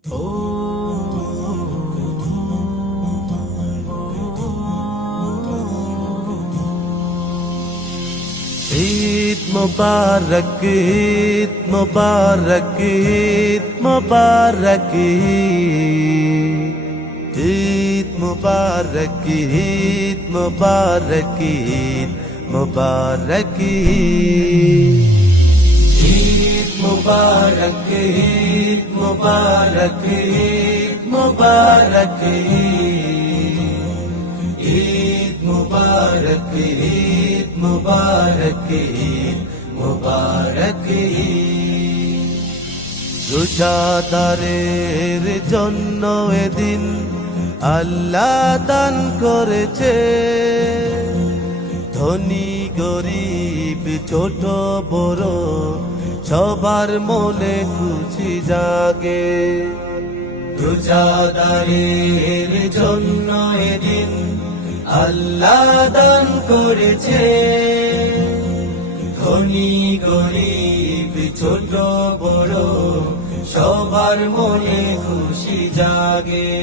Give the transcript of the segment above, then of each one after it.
ঈদ মুবারক, ঈদ মুবারক, ঈদ মুবারক, ঈদ মুবারক, ঈদ মুবারক, ঈদ মুবারক, ঈদ মুবারক, ঈদ মুবারক, ঈদ মুবারক, ঈদ মুবারক, ঈদ মুবারক, ঈদ মুবারক। রোজাদারের জন্য এদিন আল্লাহ দান করেছে, ধনী গরিব ছোট বড় সবার মনে খুশি জাগে। রোজাদারের জন্য এদিন আল্লাহ দান করেছে, ধনী গরিব ছোট বড় সবার মনে খুশি জাগে।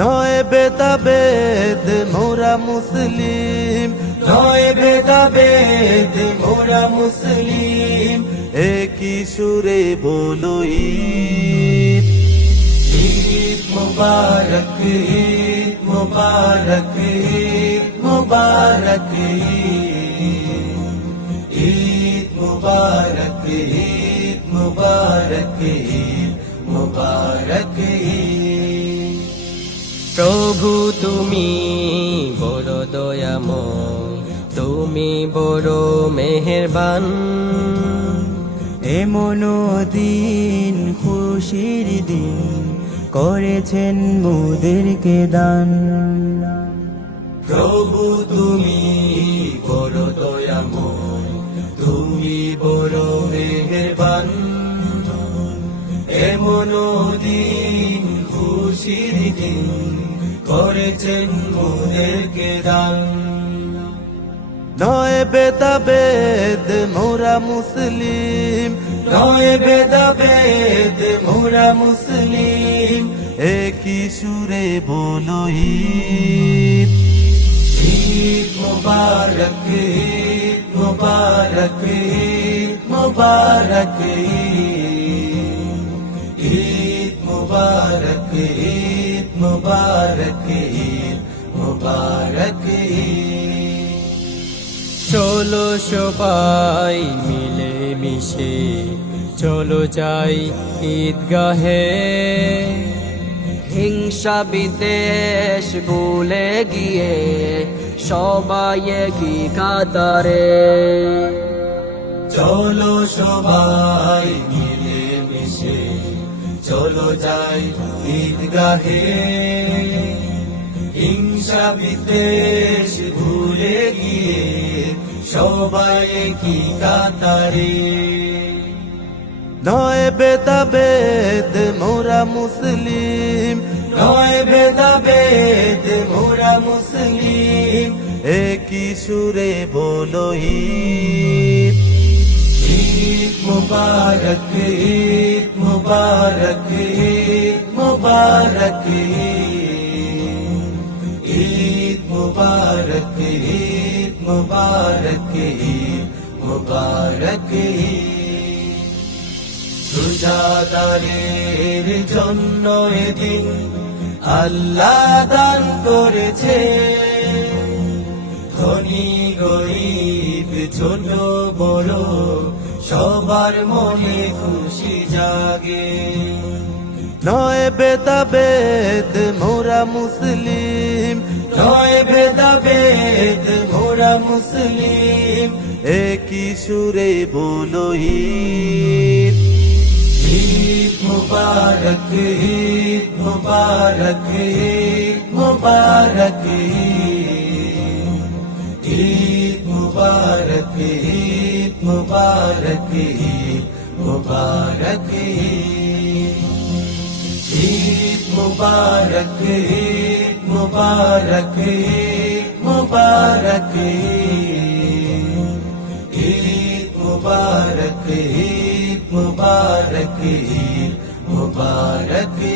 নয় ভেদাভেদ মোরা মুসলিম, নয় ভেদাভেদ মোরা মুসলিম, একই সুরে বলো ঈদ। ঈদ মুবারক, ঈদ মুবারক, ঈদ মুবারক, ঈদ মুবারক, ঈদ মুবারক, ঈদ মুবারক। প্রভু তুমি বড় দয়াময়, তুমি বড় মেহেরবান, এমন দিন খুশির দিন করেছেন মোদেরকে দান। প্রভু তুমি বড় দয়াময়, তুমি বড় মেহেরবান, এমন দিন খুশির দিন করেছেন মোদেরকে দান। নয় ভেদাভেদ মোরা মুসলিম, নয় ভেদাভেদ মোরা মুসলিম, একই সুরে বলো ঈদ। ঈদ মুবারক, ঈদ মুবারক, ঈদ মুবারক, ঈদ মুবারক, ঈদ মুবারক, ঈদ মুবারক। চলো সবাই মিলে মিশে চলো যাই ঈদগাহে, হিংসা বিদ্বেষ ভুলে গিয়ে সবাই একই কাতারে। চলো সবাই মিলে মিশে চলো যাই ঈদগাহে, হিংসা বিদ্বেষ ভুলে গিয়ে সবাই কি কাতারে। নয় ভেদাভেদ মোরা মুসলিম, নয় ভেদাভেদ মোরা মুসলিম, একই সুরে বলো ঈদ। ঈদ মুবারক, ঈদ মুবারক, ঈদ মুবারক, ঈদ মুবারক, ঈদ মুবারক, ঈদ মুবারক। রোজাদারের জন্য এদিন আল্লাহ দান করেছে, ধনী গরিব ছোট বড় সবার মনে খুশি জাগে। নয় ভেদাভেদ মোরা মুসলিম, নয় ভেদাভেদ মোরা মুসলিম, একই সুরে বলো ঈদ। ঈদ মুবারক, ঈদ মুবারক, ঈদ মুবারক, ঈদ মুবারক, ঈদ মুবারক, ঈদ মুবারক। ঈদ মুবারক, ঈদ মুবারক, ঈদ মুবারক, ঈদ মুবারক, ঈদ মুবারক, ঈদ মুবারক। মুবারক